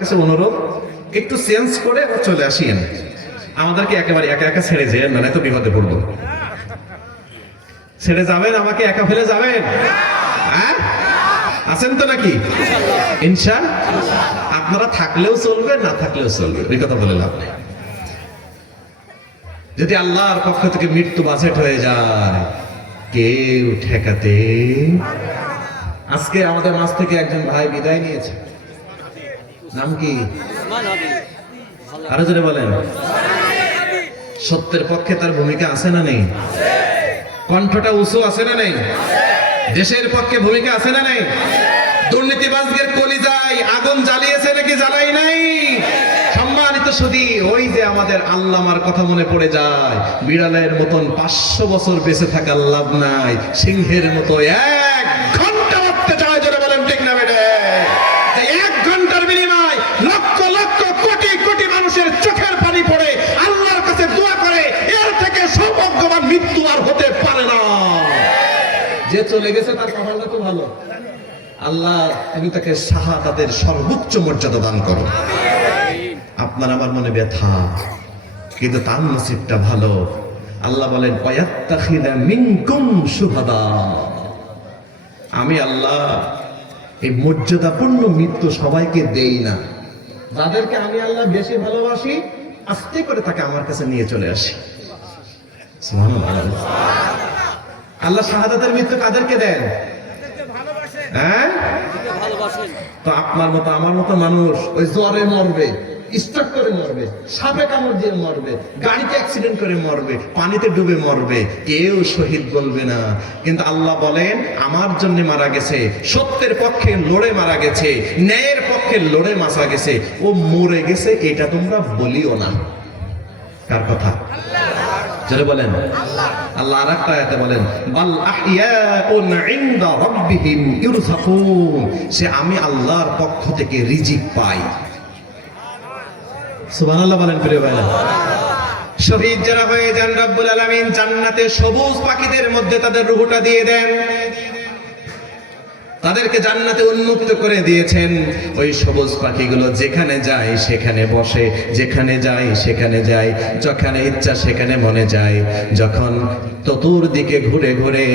কাছে অনুরোধ, একটু চেঞ্জ করে চলে আসিয়েন। আমাদেরকে একেবারে একা একা ছেড়ে যেন না তো বিপদে পড়ব। ছেড়ে যাবেন, আমাকে একা ফেলে যাবেন? হ্যাঁ? আছেন তো নাকি? ইনশা আপনারা থাকলেও চলবে, না থাকলেও চলবে। এই কথা বলে লাভ নেই। যদি আল্লাহর পক্ষ থেকে মৃত্যু বাজেট হয়ে যায়, কেউ ঠেকাতে আজকে আমাদের মাছ থেকে একজন ভাই বিদায় নিয়েছে। নাম কি? আরও জোরে বলেন। সত্যের পক্ষে তার ভূমিকা আছে না নেই? কণ্ঠটা উঁচু আছে না নেই? দেশের পক্ষে ভূমিকা আছে না নেই? দুর্নীতিবাজদের কলিজায় আগুন জ্বালিয়েছে নাকি জ্বালাই নাই? সম্মানিত সুদী ওই যে আমাদের আল্লামার কথা মনে পড়ে যায়, বিড়ালের মতন পাঁচশো বছর বেঁচে থাকার লাভ নাই, সিংহের মতো এক ঘণ্টা বাঁচতে চায় যারা বলেন ঠিক না বেড়ে এক ঘণ্টার বিনিময় লক্ষ লক্ষ কোটি কোটি মানুষের চোখের পানি পড়ে আল্লাহর কাছে দোয়া করে এর থেকে সৌভাগ্যবান মৃত্যু আর হতে পারে না। যে চলে গেছে তার কপালটা তো ভালো। আল্লাহ, তুমি তাকে শাহাদাতের সর্বোচ্চ মর্যাদা দান করো। আপনার আমার মনে ব্যথা, কিন্তু তার নসিবটা ভালো। আল্লাহ বলেন ওয়াত্তাখিদা মিনকুম শুহাদা। আমি আল্লাহ, এই মর্যাদাপূর্ণ মৃত্যু সবাইকে দেই না। যাদেরকে আমি আল্লাহ বেশি ভালোবাসি, আস্তে করে তাকে আমার কাছে নিয়ে চলে আসি। আল্লাহ শাহাদাতের মৃত্যু কাদেরকে দেন? হ্যাঁ? তো আপনার মতো, আমার মতো মানুষ ওই জ্বরে মরবে, স্ট্রোক করে মরবে, সাপে কামড় দিয়ে মরবে, গাড়িতে অ্যাক্সিডেন্ট করে মরবে, পানিতে ডুবে মরবে, কেউ শহীদ বলবে না। কিন্তু আল্লাহ বলেন, আমার জন্য মারা গেছে, সত্যের পক্ষে লড়ে মারা গেছে, ন্যায়ের পক্ষে লড়ে মারা গেছে, ও মরে গেছে, এটা তোমরা বলিও না। কার কথা? জোরে বলেন। আল্লাহ আর একটা বলেন, বাল সে আমি আল্লাহর পক্ষ থেকে রিজিক পাই। সুবহানাল্লাহ বলেন প্রিয় ভাইরা। শহীদ যারা হয়ে যান রব্বুল আলামিন, জান্নাতে সবুজ পাখিদের মধ্যে তাদের রুহটা দিয়ে দেন। তাদেরকে জান্নাতে উন্মুক্ত করে দিয়েছেন। ওই সবুজ পাখিগুলো যেখানে যায়, সেখানে বসে, যেখানে যায়, সেখানে যায়, যেখানে ইচ্ছা সেখানে মনে যায়। যখন চতুর্দিকে ঘুরে ঘুরে,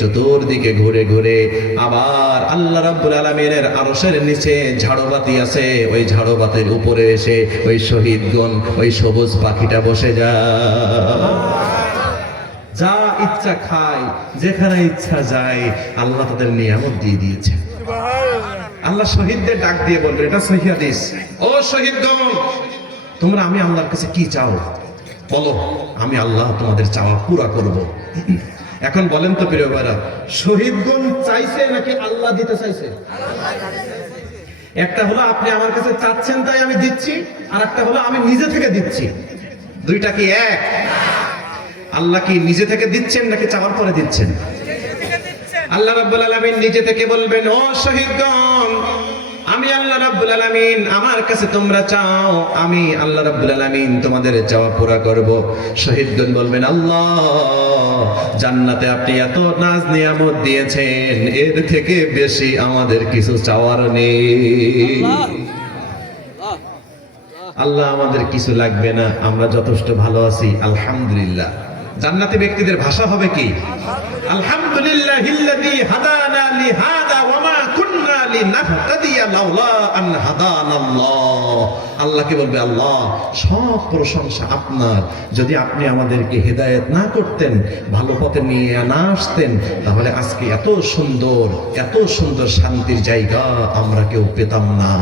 চতুর্দিকে ঘুরে ঘুরে আবার আল্লাহ রাব্বুল আলামিনের আরশের নিচে ঝাড়বাতি আছে, ওই ঝাড়বাতির উপরে এসে ওই শহীদগণ, ওই সবুজ পাখিটা বসে যায়। যা ইচ্ছা খায়, যেখানে ইচ্ছা যায়, আল্লাহ তাদের নিয়ামত দিয়ে দিয়েছে আল্লাহ শহীদদের ডাক দিয়ে বলবে এটা সহিদিস ও শহীদগণ, তোমরা আমি আল্লাহর কাছে কি চাও? বলো, আমি আল্লাহ তোমাদের চাওয়া পুরা করব। এখন বলেন তো প্রিয় ভাইরা, শহীদগণ চাইছে নাকি আল্লাহ দিতে চাইছে? একটা হলো আপনি আমার কাছে চাচ্ছেন, তাই আমি দিচ্ছি আর একটা হলো আমি নিজে থেকে দিচ্ছি। দুইটা কি এক? আল্লাহ কি নিজে থেকে দিচ্ছেন নাকি চাওয়ার পরে দিচ্ছেন? আল্লাহ রাব্বুল আলামিন নিজে থেকে বলবেন, ও শহীদগণ, আমি আল্লাহ রাব্বুল আলামিন, আমার কাছে তোমরা চাও, আমি আল্লাহ রাব্বুল আলামিন তোমাদের চাওয়া পুরা করব। শহীদগণ বলবেন, আল্লাহ, জান্নাতে আপনি এত নাজ নিয়ামত দিয়েছেন, এর থেকে বেশি আমাদের কিছু চাওয়ার নেই। আল্লাহ আমাদের কিছু লাগবে না, আমরা যথেষ্ট ভালো আছি, আলহামদুলিল্লাহ। জান্নাতি ব্যক্তিদের ভাষা হবে কি? আলহামদুলিল্লাহ হাদানা লিহাদা ওয়া মা কুন্না লিনাহতাদিয়া লাউলা আন হাদানাল্লাহ। আল্লাহকে বলবে? আল্লাহ, সব প্রশংসা আপনার। যদি আপনি আমাদেরকে হেদায়েত না করতেন, ভালো পথে নিয়ে না আসতেন, তাহলে আজকে এত সুন্দর এত সুন্দর শান্তির জায়গা আমরা কেউ পেতাম না।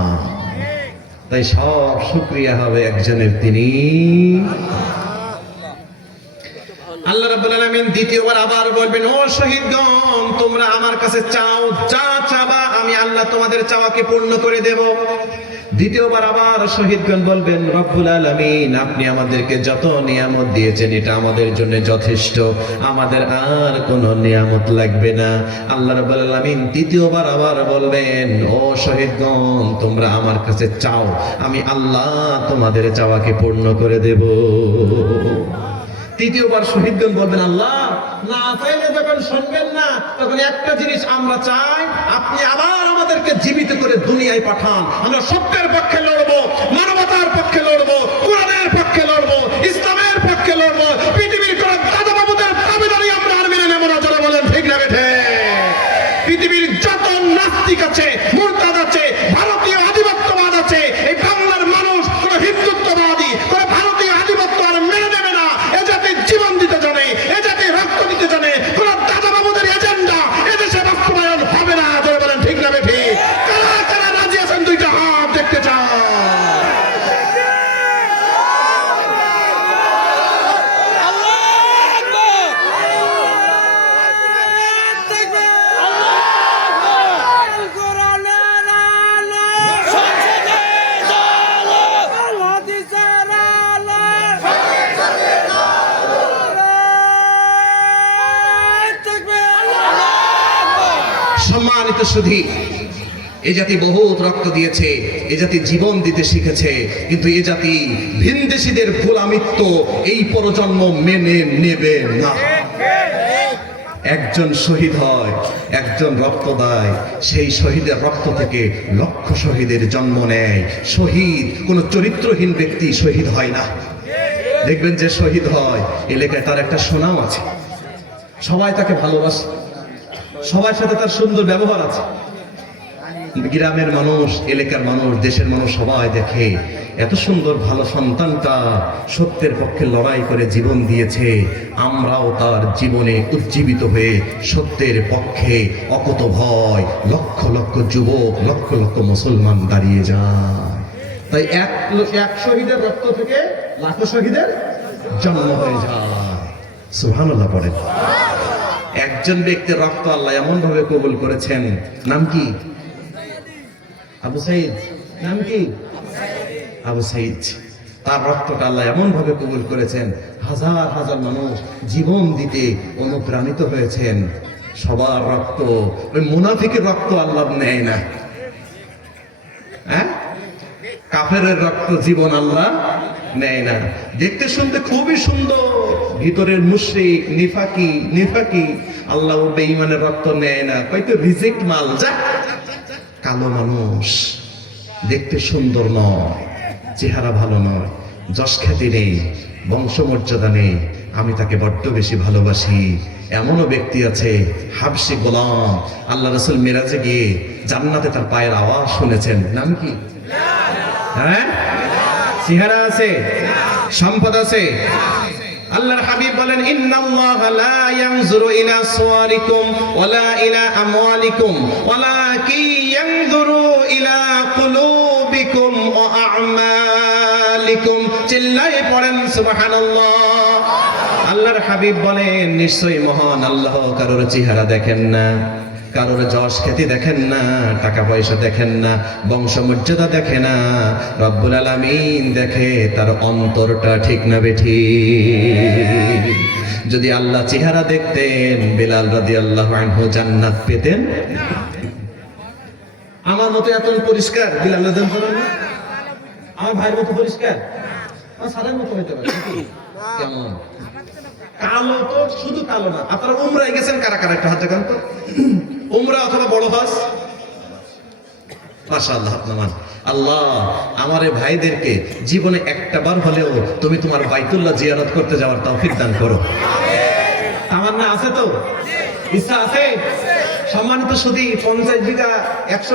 তাই সব শুক্রিয়া হবে একজনের তিনি। আল্লাহ রাব্বুল আলামিন দ্বিতীয়বার আবার বলবেন, ও শহীদগণ, তোমরা আমার কাছে চাও, যা চাবা, আমি আল্লাহ তোমাদের চাওয়াকে পূর্ণ করে দেব। দ্বিতীয়বার আবার শহীদগণ বলবেন, রব্বুল আলামিন, আপনি আমাদেরকে যত নিয়ামত দিয়েছেন, এটা আমাদের জন্য যথেষ্ট। আমাদের আর কোনো নিয়ামত লাগবে না। আল্লাহ রাব্বুল আলামিন তৃতীয়বার আবার বলবেন, ও শহীদগণ, তোমরা আমার কাছে চাও, আমি আল্লাহ তোমাদের চাওয়াকে পূর্ণ করে দেব। তৃতীয়বার শহীদগণ বলবেন, আল্লাহ, না চাইলে যখন শুনবেন না, তখন একটা জিনিস আমরা চাই, আপনি আবার আমাদেরকে জীবিত করে দুনিয়ায় পাঠান। আমরা সত্যের পক্ষে লড়ব সম্মানিত সুধী, এ জাতি বহুত রক্ত দিয়েছে, এ জাতি জীবন দিতে শিখেছে, কিন্তু এ জাতি ভিনদেশীদের গোলামিত্ব এই প্রজন্ম মেনে নেবে না। একজন শহীদ হয়, একজন রক্ত দেয়, সেই শহীদের রক্ত থেকে লক্ষ শহীদের জন্ম নেয়। শহীদ, কোনো চরিত্রহীন ব্যক্তি শহীদ হয় না। দেখবেন যে শহীদ হয়, এলাকায় তার একটা সুনাম আছে। সবাই তাকে ভালোবাসে। সবার সাথে তার সুন্দর ব্যবহার আছে। গ্রামের মানুষ, এলাকার মানুষ, দেশের মানুষ সবাই দেখে এত সুন্দর ভালো সন্তানটা সত্যের পক্ষে লড়াই করে জীবন দিয়েছে। আমরাও তার জীবনে উজ্জীবিত হয়ে সত্যের পক্ষে অকত ভয়, লক্ষ লক্ষ যুবক, লক্ষ লক্ষ মুসলমান দাঁড়িয়ে যায়। তাই এক এক শহীদের রক্ত থেকে লাখো শহীদের জন্ম হয়ে যায়। সুবহানাল্লাহ পড়েন। একজন ব্যক্তির রক্ত আল্লাহ এমন ভাবে কবুল করেছেন। নাম কি? আবু সাইদ। নাম কি? আবু সাইদ। তার রক্তটা আল্লাহ এমন ভাবে কবুল করেছেন, হাজার হাজার মানুষ জীবন দিতে অনুপ্রাণিত হয়েছেন। সবার রক্ত, ওই মুনাফিকের রক্ত আল্লাহ নেয় না। হ্যাঁ? কাফের রক্ত জীবন আল্লাহ নেয় না। দেখতে শুনতে খুবই সুন্দর। ভিতরের মুশরিক, নিফাকি নিফাকি, আল্লাহ বেঈমানের রক্ত নেয় না। হয়তো রিজেক্ট মাল। যা কালো মানুষ, দেখতে সুন্দর নয়, চেহারা ভালো নয়, যশ খ্যাতি নেই, বংশমর্যাদা নেই, আমি তাকে বড্ড বেশি ভালোবাসি। এমনও ব্যক্তি আছে হাবসি গোলাম, আল্লাহ রসুল মেরাজে গিয়ে জান্নাতে তার পায়ের আওয়াজ শুনেছেন। নাম কি? হ্যাঁ? চেহারা আছে? সম্পদ আছে? আল্লাহর হাবিব বলেন, ইন্নাল্লাহ লা ইয়ানজুরু ইলা সুওয়ারিকুম ওয়ালা ইলা আমওয়ালিকুম ওয়ালাকিন ইয়ানজুরু ইলা কুলুবিকুম ওয়া আ'মালিকুম। চিল্লায়ে পড়েন, সুবহানাল্লাহ। আল্লাহর হাবিব বলেন, নিশ্চয়ই মহান আল্লাহ কারোর চেহারা দেখেন না। কারোর যশ খ্যাতি দেখেন না, টাকা পয়সা দেখেন না, বংশমর্যাদা দেখে না, রব্বুল আলামিন দেখে তার অন্তরটা ঠিক না বেঠি। যদি আল্লাহ চেহারা দেখতেন, বেলাল রাদি আল্লাহ আনহু জান্নাত পেতেন। আমার মতো এত পরিষ্কার, বিলাল আনহু? আমার ভাইয়ের মতো পরিষ্কার? কালো তো শুধু কালো না। আপনারা উমরায় গেছেন, কারা কারা একটা হাতে কান তো। উমরা অথবা বড় হজ আল্লাহ, আমার ভাইদেরকে জীবনে একটা বার হলেও তুমি তোমার বাইতুল্লাহ জিয়ারত করতে যাওয়ার তৌফিক দান করো। আমার না আছে তো? ইচ্ছা আছে? সম্মানিত শুধু পঞ্চাশ বিঘা, একশো